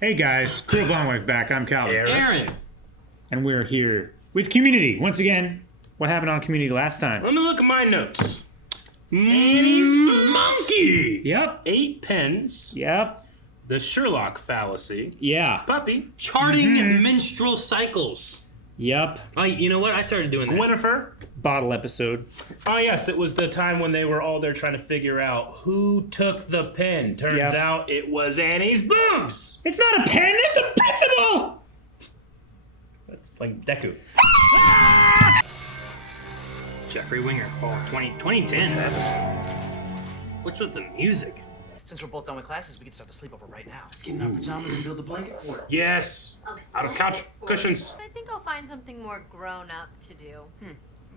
Hey guys, Cool Blonde back. I'm Calvin. Aaron. And we're here with Community. Once again, what happened on Community last time? Let me look at my notes. Annie's monkey. Yep. 8 pens. Yep. The Sherlock fallacy. Yeah. Puppy. Charting menstrual cycles. Yep. Oh, you know what? I started doing that. Gwynnifer. Bottle episode. Oh yes, it was the time when they were all there trying to figure out who took the pen. Turns out it was Annie's boobs. It's not a pen, it's a principle! That's like Deku. Jeffrey Winger. Oh, 2010. Which was the music? Since we're both done with classes, we can start the sleepover right now. Just get in our pajamas and build a blanket fort. Yes. Out of couch cushions. I think I'll find something more grown up to do.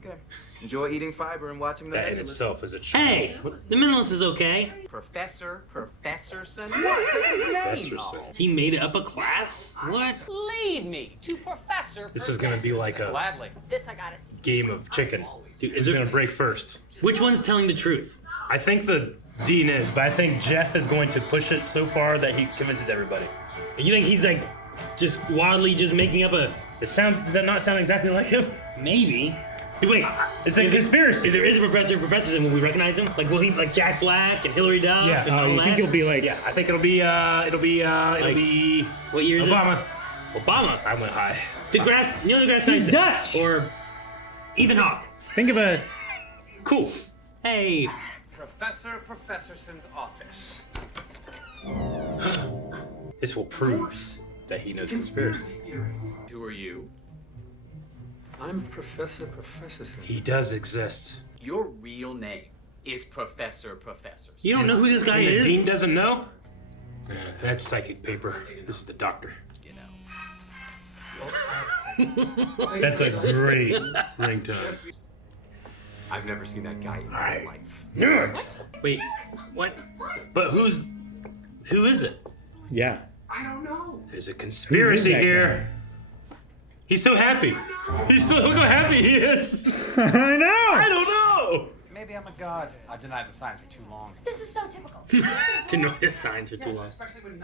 Okay. Enjoy eating fiber and watching the That in Nebulous. itself is a Hey, the minimalist is okay. Professorson? Professorson. He made it up a class? What? Lead me to Professor This is gonna be like a Gladly. This I gotta see. game of chicken. Dude, Who's gonna break first? Which one's telling the truth? I think the Dean is, but I think Jeff is going to push it so far that he convinces everybody. You think he's like just wildly just making up a... Does that not sound exactly like him? Maybe. Wait, It's a conspiracy. if there is a professor, then will we recognize him? Like, will he, like Jack Black and Hillary Duff? Yeah. and all You that? think he'll be like... Yeah, I think it'll be What year is Obama. this? Obama. I went high. DeGrasse, Neil deGrasse He's Tyson. Dutch! Or Ethan Hawke. Think of a... Cool. Hey. Professorson's office. This will prove that he knows conspiracy. Who are you? I'm Professor Professorson. He does exist. Your real name is Professor. You don't know who this guy And the is? Dean doesn't know? That's psychic paper. This is the doctor. That's a great ringtone. I've never seen that guy in my I life. knew it. Wait, what? But who is it? Yeah. I don't know. There's a conspiracy that here. He's so happy. Look how happy he is. I know! I don't know. Maybe I'm a god. I've denied the signs for too long. This is so typical. To know his signs for too long.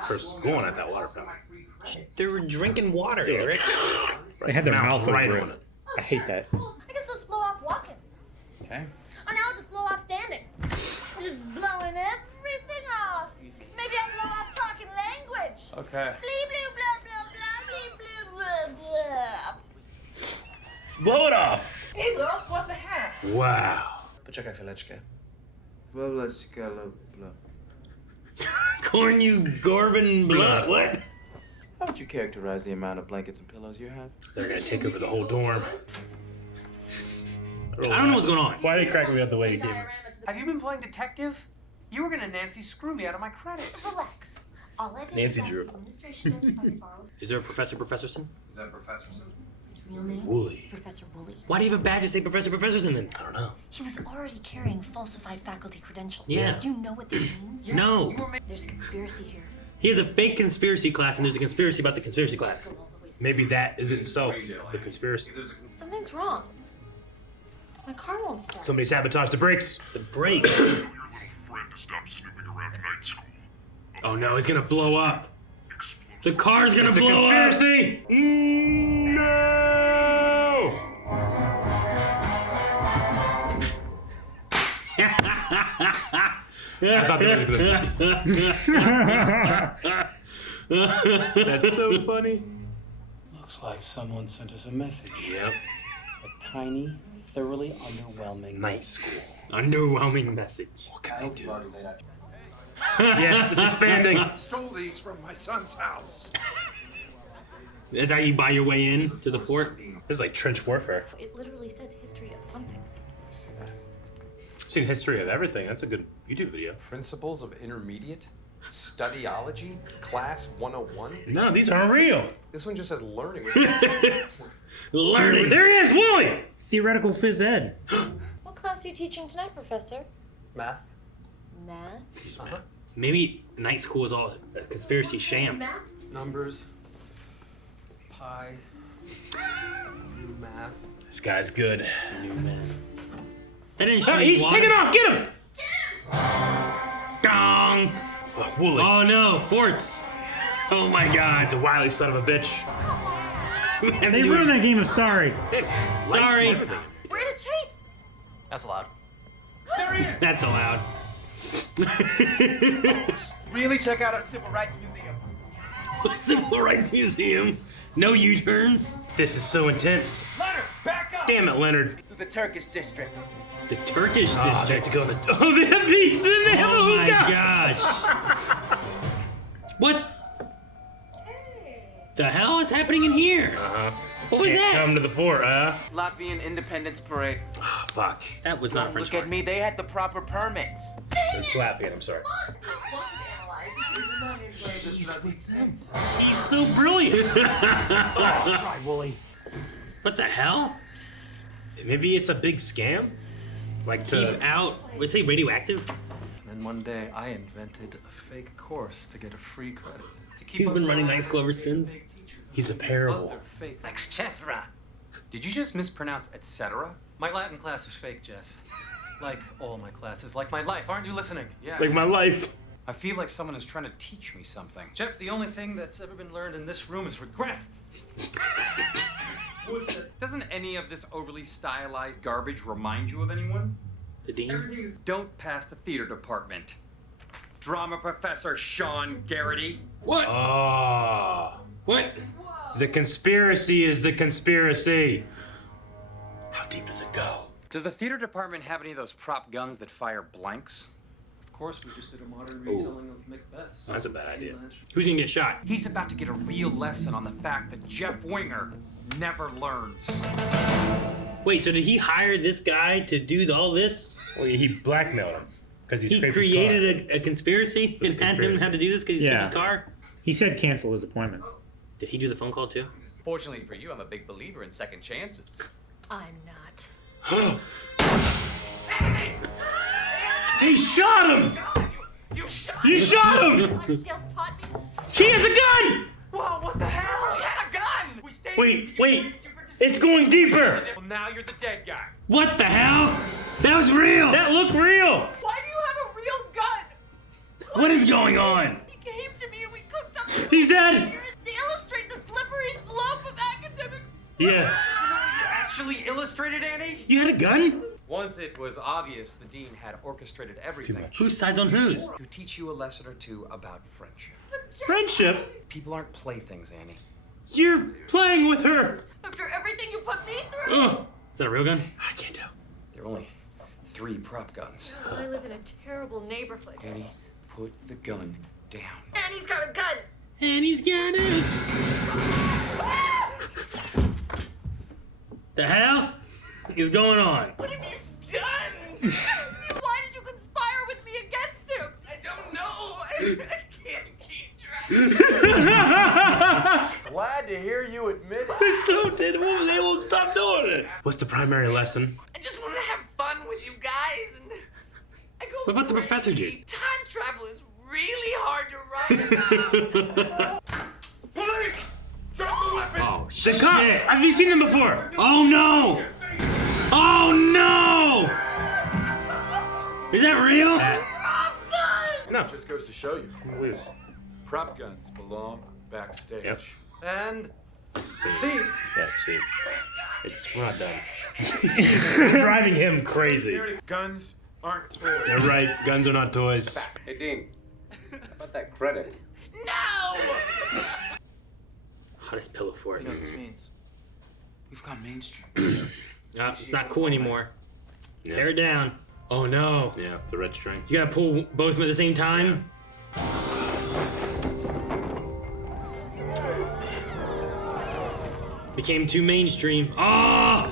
First, going at that water fountain. They were drinking water, Eric. They had their mouth right over on it. it. I hate that. I guess I'll just blow off walking. Okay. Oh, now I'll just blow off standing. Just blowing everything off. Maybe I'll blow off talking language. Okay. Blee, blee, blah, blah, blah, blee, blee, blah, blah. Let's blow it off. Hey, girls, what's the hat? Wow. Poczekaj chwileczkę. Corn you Gorbin blood. What? How would you characterize the amount of blankets and pillows you have? They're gonna take over the whole dorm. I don't know what's going on. Why are they cracking me up the way you came? Have you been playing detective? You were gonna Nancy screw me out of my credit. Relax. All I did Nancy was drew. ask the administration doesn't borrow Is there a Professorson? Is that Professorson? his real name. Wooly. Is Professor Wooly. Why do you have a badge that say Professorson then? I don't know. He was already carrying falsified faculty credentials. Yeah. Do you know what this means? No. There's a conspiracy here. He has a fake conspiracy class, and there's a conspiracy about the conspiracy class. Maybe that is itself the conspiracy. Something's wrong. My car won't start. Somebody sabotaged the brakes. The brakes. Oh no, he's gonna blow up. The car's gonna It's a blow conspiracy. No. I thought that was gonna. That's so funny. Looks like someone sent us a message. Yep. A tiny, thoroughly underwhelming. Night school. Underwhelming message. What can I do? Yes, it's expanding. Stole these from my son's house. That's how you buy your way in to the fort. This is like trench warfare. It literally says history of something. See that? I've seen history of everything. That's a good YouTube video. Principles of Intermediate? Studyology? Class 101? No, these aren't real. This one just says learning. Learning. There he is, Wooly. Theoretical phys ed. What class are you teaching tonight, Professor? Math? Math. Maybe night school is all a conspiracy sham. Math? Numbers? Pi? New math? This guy's good. New math. That didn't shoot He's water. taking off. Get him. Gong. Wooly. Oh no, forts. Oh my God. He's a wily son of a bitch. They ruined that game of sorry. Sorry. We're in a chase. That's allowed. That's allowed. Really check out our Civil Rights Museum. Civil Rights Museum. No U-turns. This is so intense. Leonard, back up! Damn it, Leonard. Through the Turkish district. The Turkish Oh, they have district. to go in the. Oh, they have pizza and they have a Oh my hookah. gosh. What the hell is happening in here? What was Can't that? come to the fore, Latvian Independence Parade. Oh, fuck. That was not French. Look at me, they had the proper permits. It's Latvian, I'm sorry. He's so brilliant. Try, Wooly. What the hell? Maybe it's a big scam? Like to. Keep out. Was he radioactive? And one day I invented a fake course to get a free credit. To keep He's up been with running all night school ever since. fake teachers. He's a parable. Other fake. Etc. Did you just mispronounce etc.? My Latin class is fake, Jeff. Like all my classes, like my life. Aren't you listening? Yeah. Like my life. I feel like someone is trying to teach me something. Jeff, the only thing that's ever been learned in this room is regret. Doesn't any of this overly stylized garbage remind you of anyone? The dean. Everything is don't pass the theater department. Drama professor Sean Garrity. What? Oh. What? The conspiracy is the conspiracy. How deep does it go? Does the theater department have any of those prop guns that fire blanks? Of course, we just did a modern retelling of Macbeth. That's a bad idea. Who's gonna get shot? He's about to get a real lesson on the fact that Jeff Winger never learns. Wait, so did he hire this guy to do all this? Well, he blackmailed him because he He scraped his car. created a conspiracy and had him conspiracy. have to do this because he scraped Yeah. his car? He said cancel his appointments. Did he do the phone call too? Fortunately for you, I'm a big believer in second chances. I'm not. They shot him! You shot You shot him! My skills taught me. He has a gun! Whoa, what the hell? You had a gun! We stayed Wait, it's going deeper! Well, now you're the dead guy. What the hell? That was real! That looked real! Why do you have a real gun? What is going on? He came to me and we cooked up He's dead! to illustrate the slippery slope of academic. Yeah. Actually illustrated, Annie? You had a gun? Once it was obvious the dean had orchestrated everything Whose side's on whose? to teach you a lesson or two about friendship. Friendship? People aren't playthings, Annie. You're playing with her! After everything you put me through. Ugh. Is that a real gun? I can't tell. There are only 3 prop guns. I live in a terrible neighborhood. Annie, put the gun down. And he's got a gun. And he's got it. The hell is going on? What have you done? Why did you conspire with me against him? I don't know. I can't keep track. Glad to hear you admit it. It's so dead, they won't stop doing it. What's the primary lesson? I just want to have fun with you guys, and I go. What about the professor crazy. dude? Time travel is really hard to write about. Police! Drop the weapons! Oh, The shit. cops! Have you seen them before? Oh, no! Oh, no! Is that real? No. Just goes to show you. Prop guns belong backstage. Yep. And see. Yeah, see. We're not done. You're driving him crazy. Guns aren't toys. You're right, guns are not toys. Hey, Dean. How about that credit? No! Hottest pillow for it. You know what this means? We've gone mainstream. It's not cool anymore. Tear it down. Oh, no. Yeah, the red string. You gotta pull both of them at the same time? Became too mainstream. Oh!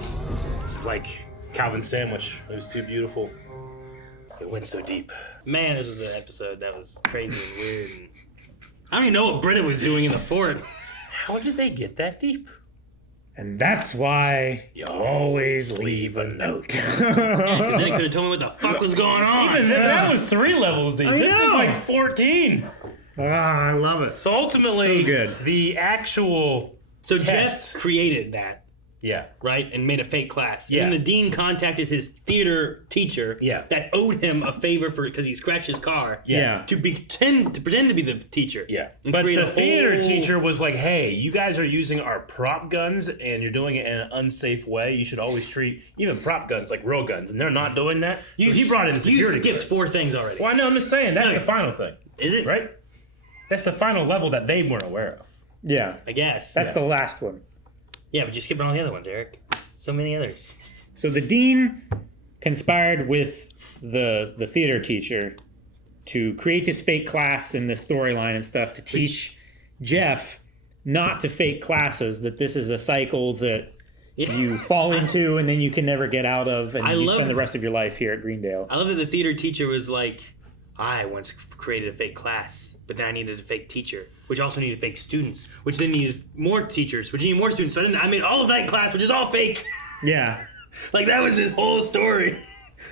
This is like Calvin's sandwich. It was too beautiful. It went so deep. Man, this was an episode that was crazy and weird. And I don't even know what Britta was doing in the fort. How did they get that deep? And that's why you always leave a note. Because then it could have told me what the fuck was going on. Even that was 3 levels deep. This is know. like 14. Ah, I love it. So ultimately, So good. the actual So test. Jeff created that. Yeah. Right? And made a fake class. Yeah. And then the dean contacted his theater teacher that owed him a favor because he scratched his car. Yeah. To pretend to be the teacher. Yeah. And But create the a theater whole- teacher was like, hey, you guys are using our prop guns and you're doing it in an unsafe way. You should always treat even prop guns like real guns. And they're not doing that. So he brought in a security You skipped guard. 4 things already. Well, I know. I'm just saying. That's the final thing. Is it? Right? That's the final level that they weren't aware of. Yeah. I guess. That's the last one. Yeah, but you're skipping all the other ones, Eric. So many others. So the dean conspired with the theater teacher to create this fake class and this storyline and stuff to teach Jeff not to fake classes, that this is a cycle that you fall into and then you can never get out of, and you spend the rest of your life here at Greendale. I love that the theater teacher was like, I once created a fake class, but then I needed a fake teacher, which also needed fake students, which then needed more teachers, which needed more students. So I made all of night class, which is all fake. Yeah. Like, that was his whole story.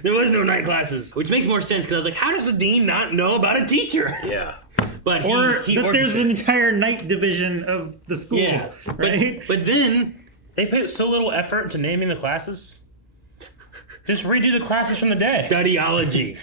There was no night classes, which makes more sense because I was like, how does the dean not know about a teacher? Yeah. But That there's an entire night division of the school, right? But then they put so little effort into naming the classes. Just redo the classes from the day. Studyology.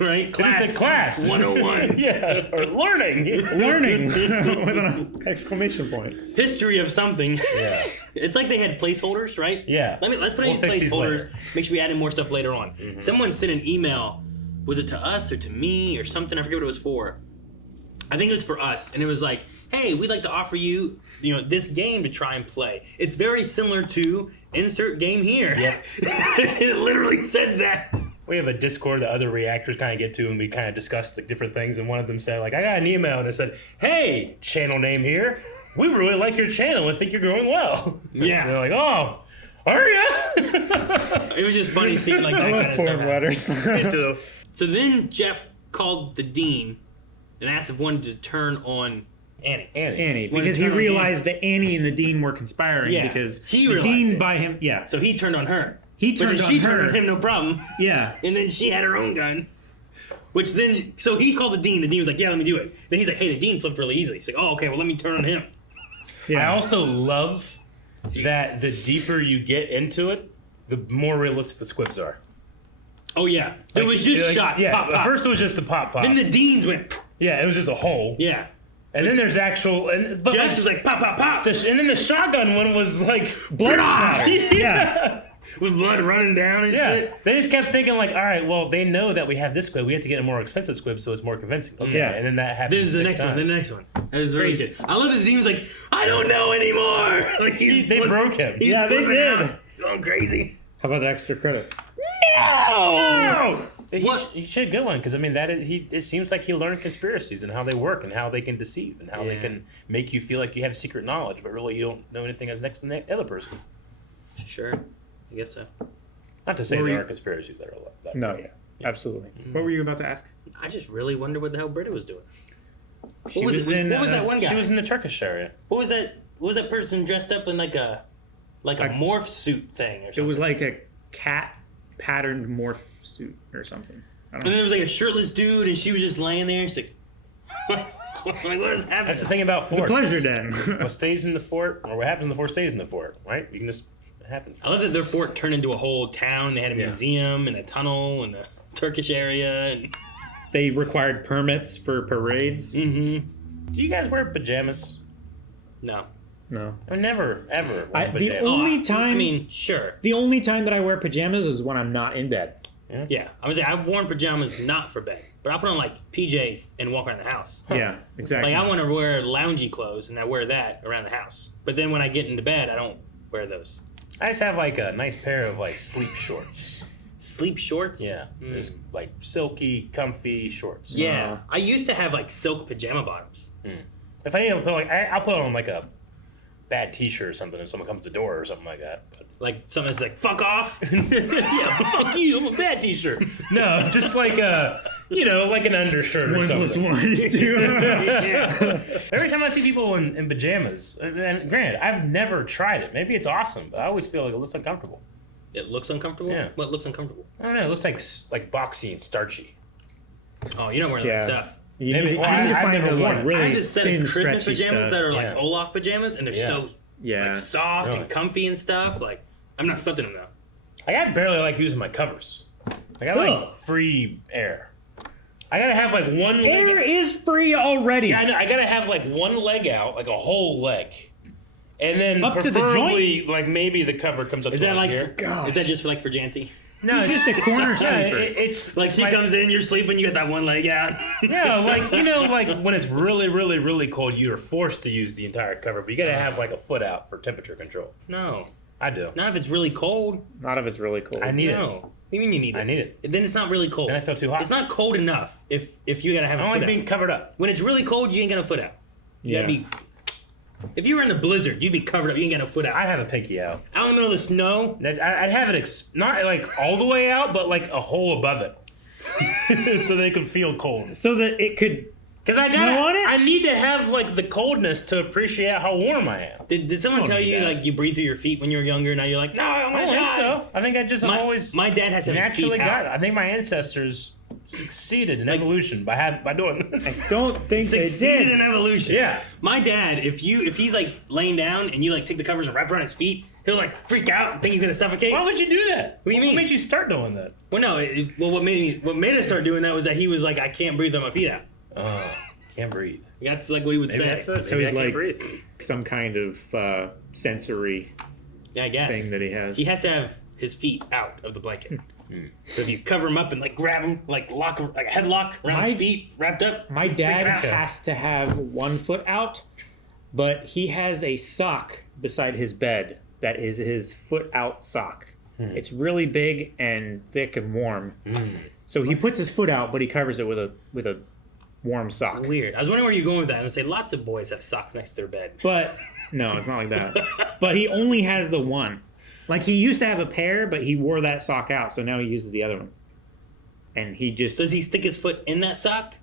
Right? It's a class. 101. Yeah. Or learning. Learning with an exclamation point. History of something. Yeah. It's like they had placeholders, right? Yeah. Let's put in We'll fix these these placeholders. later. Make sure we add in more stuff later on. Mm-hmm. Someone sent an email. Was it to us or to me or something? I forget what it was for. I think it was for us, and it was like, "Hey, we'd like to offer you, this game to try and play. It's very similar to insert game here." Yeah. It literally said that. We have a Discord that other reactors kind of get to, and we kind of discuss the different things. And one of them said, like, I got an email, and it said, "Hey, channel name here. We really like your channel and think you're going well." Yeah. And they're like, "Oh, are ya?" It was just funny seeing like that I kind love of form stuff. letters. So then Jeff called the dean and asked if wanted to turn on Annie. Annie, When because it he turned on realized that Annie and the dean were conspiring. Yeah, Because he the realized dean it. by him, yeah. So he turned on her. He But turned then on she her. turned on him, no problem. Yeah. And then she had her own gun. Which then, so he called the dean. The dean was like, yeah, let me do it. Then he's like, hey, the dean flipped really easily. He's like, oh, okay, well, let me turn on him. Yeah. I also love that the deeper you get into it, the more realistic the squibs are. Oh, yeah. It was just shots. Yeah, Pop, at pop. first it was just the pop. Then the deans went, Yeah, it was just a hole. yeah. And then there's actual. But Jeff was like, pop, pop, pop. and then the shotgun one was like Blood splatter. Yeah. With blood running down and Yeah. shit. They just kept thinking like, all right, well, they know that we have this squib. We have to get a more expensive squib so it's more convincing. Okay. Yeah. And then that happened. This is the 6 next one. times. The next one. That was very Crazy. good. I love that the dean was like, I don't know anymore. Like They broke him. He's Yeah, they flipping did. out, going crazy. How about the extra credit? No! What? He should get one because I mean it seems like he learned conspiracies and how they work and how they can deceive and how they can make you feel like you have secret knowledge, but really you don't know anything next to the other person. Sure. I guess so. Not to say Were there you- are conspiracies that are that No, way. yeah. Absolutely. What were you about to ask? I just really wonder what the hell Britta was doing. She What was that one guy? She was in the Turkish area. What was that person dressed up in like a morph suit thing or It something? was like a cat patterned morph suit or something. I don't And then know. there was like a shirtless dude, and she was just laying there. And she's like, like, what is happening? That's the thing about It's a forts. pleasure den. What stays in the fort, or what happens in the fort stays in the fort, right? You can just it happens. I love that their fort turned into a whole town. They had a museum and a tunnel and a Turkish area. And They required permits for parades. Do you guys wear pajamas? no. No. I never ever wear The pajamas. only time I mean, sure. the only time that I wear pajamas is when I'm not in bed. Yeah. I was like, I've worn pajamas not for bed, but I put on like PJs and walk around the house. Yeah, exactly. Like I want to wear loungy clothes and I wear that around the house. But then when I get into bed, I don't wear those. I just have like a nice pair of like sleep shorts. Sleep shorts? Yeah, just like silky, comfy shorts. Yeah. I used to have like silk pajama bottoms. If I need to put like, I'll put on like a bad T-shirt or something if someone comes to the door or something like that. But, Like something that's like, fuck off. yeah, fuck you. I'm a bad T-shirt. No, just like a, like an undershirt or One plus something. one is two. Every time I see people in pajamas, and granted, I've never tried it. Maybe it's awesome, but I always feel like it looks uncomfortable. It looks uncomfortable? Yeah. What looks uncomfortable? I don't know. It looks like boxy and starchy. Oh, you're not wearing Yeah. that stuff. You Maybe- need to, well, you need to I've find never the worn like it. really I have this set thin, of Christmas stretchy pajamas stuff. that are like Yeah. Olaf pajamas, and they're Yeah. so Yeah. like soft Really? and comfy and stuff. Like I'm not slept in them though. Like, I barely like using my covers. Like, I like free air. I gotta have like one Air leg. is free already. Yeah, I know. I gotta have like one leg out, like a whole leg, and then Up to the preferably like maybe the cover comes up. Is to that like? here. Is that just for like for Jancy? No, He's just a corner yeah, sleeper. it's Like she like, comes in, you're sleeping, you got that one leg out. Yeah, like you know, like when it's really, really, really cold, you're forced to use the entire cover, but you gotta have like a foot out for temperature control. No, I do. not if it's really cold. Not if it's really cold. I need it. No. What do you mean you need it? I need it. Then it's not really cold. Then I feel too hot. It's not cold enough if you gotta have I a don't foot like out. being covered up. When it's really cold, you ain't got a foot out. You Yeah. gotta be. If you were in the blizzard, you'd be covered up. You ain't got no foot out. I'd have a pinky out. Out in the middle of the snow. I'd have it not like all the way out, but like a hole above it, so they could feel cold. So that it could. Because I Snow on it? I need to have like the coldness to appreciate how warm I am. Did someone don't tell need you that. like you breathe through your feet when you were younger? Now you're like, no, I'm I gonna don't think die. so. I think I just always My dad has to have his naturally feet got it. out. I think my ancestors succeeded in evolution by doing this. Don't think they Succeeded did. in evolution. Yeah. My dad, if he's like laying down and you like take the covers and wrap around his feet, he'll like freak out and think he's gonna suffocate. Why would you do that? What do you mean? What made you start doing that? Well, no. What made us start doing that was that he was like, I can't breathe with my feet out. Oh, can't breathe. That's like what he would Maybe say. that's it. So Maybe he's I can't like breathe. some kind of sensory Yeah, I guess. thing that he has. He has to have his feet out of the blanket. So if you cover him up and like grab him, like lock, like a headlock around his feet, wrapped up. My dad freak out. has to have one foot out, but he has a sock beside his bed that is his foot out sock. It's really big and thick and warm. So he puts his foot out, but he covers it with a warm sock. Weird. I was wondering where you're going with that. And I say lots of boys have socks next to their bed. But no, it's not like that. But he only has the one. Like he used to have a pair, but he wore that sock out, so now he uses the other one. And he just Does he stick his foot in that sock?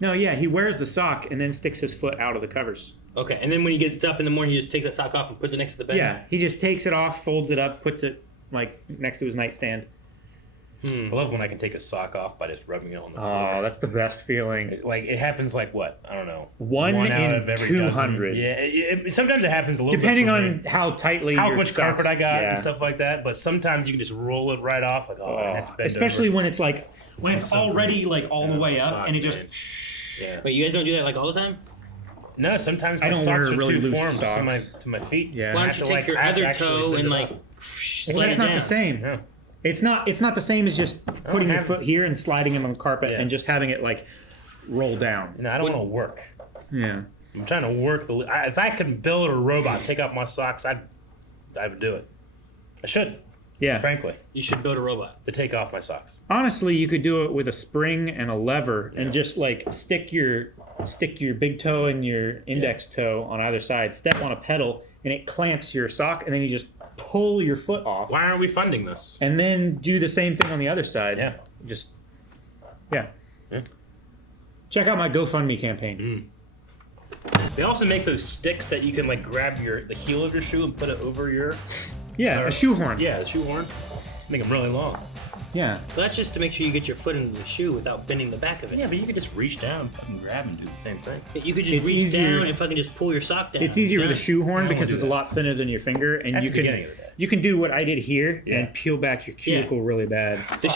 No, yeah, he wears the sock and then sticks his foot out of the covers. Okay, and then when he gets up in the morning, he just takes that sock off and puts it next to the bed? Yeah, he just takes it off, folds it up, puts it like next to his nightstand. I love when I can take a sock off by just rubbing it on the floor. Oh, that's the best feeling. Like it happens like what? I don't know. One out in of every 200. dozen. Yeah, sometimes it happens a little Depending bit for on me. how tightly how your much socks- carpet I got yeah. and stuff like that. But sometimes you can just roll it right off. Like, I have to bend Especially over. when it's like when it's so already like all the way up Fuck, and it just man. Yeah. Wait, you guys don't do that like all the time? No, sometimes I my don't socks wear are really too loose formed socks. to my feet. Yeah. Why I don't have you to, take your I have to other actually toe bend and it like up. slide well, it that's not down? the same. Yeah. It's not the same as just putting your have- foot here and sliding it on the carpet Yeah. and just having it like roll down. No, I don't want to work. Yeah. I'm trying to work if I could build a robot, take off my socks, I would do it. I should, Yeah. frankly, You should build a robot. to take off my socks. Honestly, you could do it with a spring and a lever and just like stick your big toe and your index toe on either side, step on a pedal, and it clamps your sock, and then you just pull your foot off. Why aren't we funding this? And then do the same thing on the other side. Yeah. Just, yeah. Check out my GoFundMe campaign. They also make those sticks that you can like grab the heel of your shoe and put it over your Yeah, a shoehorn. the shoehorn. Make them really long. Yeah. Well, that's just to make sure you get your foot into the shoe without bending the back of it. Yeah, but you could just reach down, and fucking grab and do the same thing. You could just It's reach easier- down and fucking just pull your sock down. It's easier with a Done. shoehorn I because wanna it's do a that. lot thinner than your finger, and That's you the can beginning of the day. you can do what I did here Yeah. and peel back your cuticle really bad. The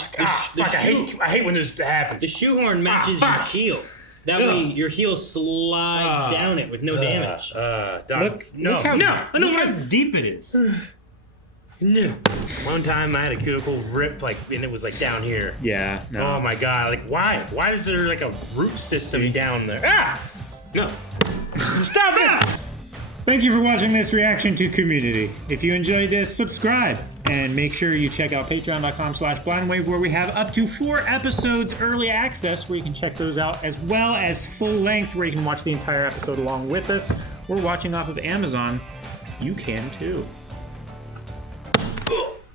I hate when this happens. The shoehorn matches your fuck. heel. That way, your heel slides down it with no damage. Doc, Look how deep it is. No. One time I had a cuticle rip and it was like down here. Yeah. No. Oh my god! Like why? Why is there like a root system down there? Ah! No! Stop it! Thank you for watching this reaction to Community. If you enjoyed this, subscribe and make sure you check out patreon.com/blindwave where we have up to 4 episodes early access where you can check those out, as well as full length where you can watch the entire episode along with us. We're watching off of Amazon. You can too.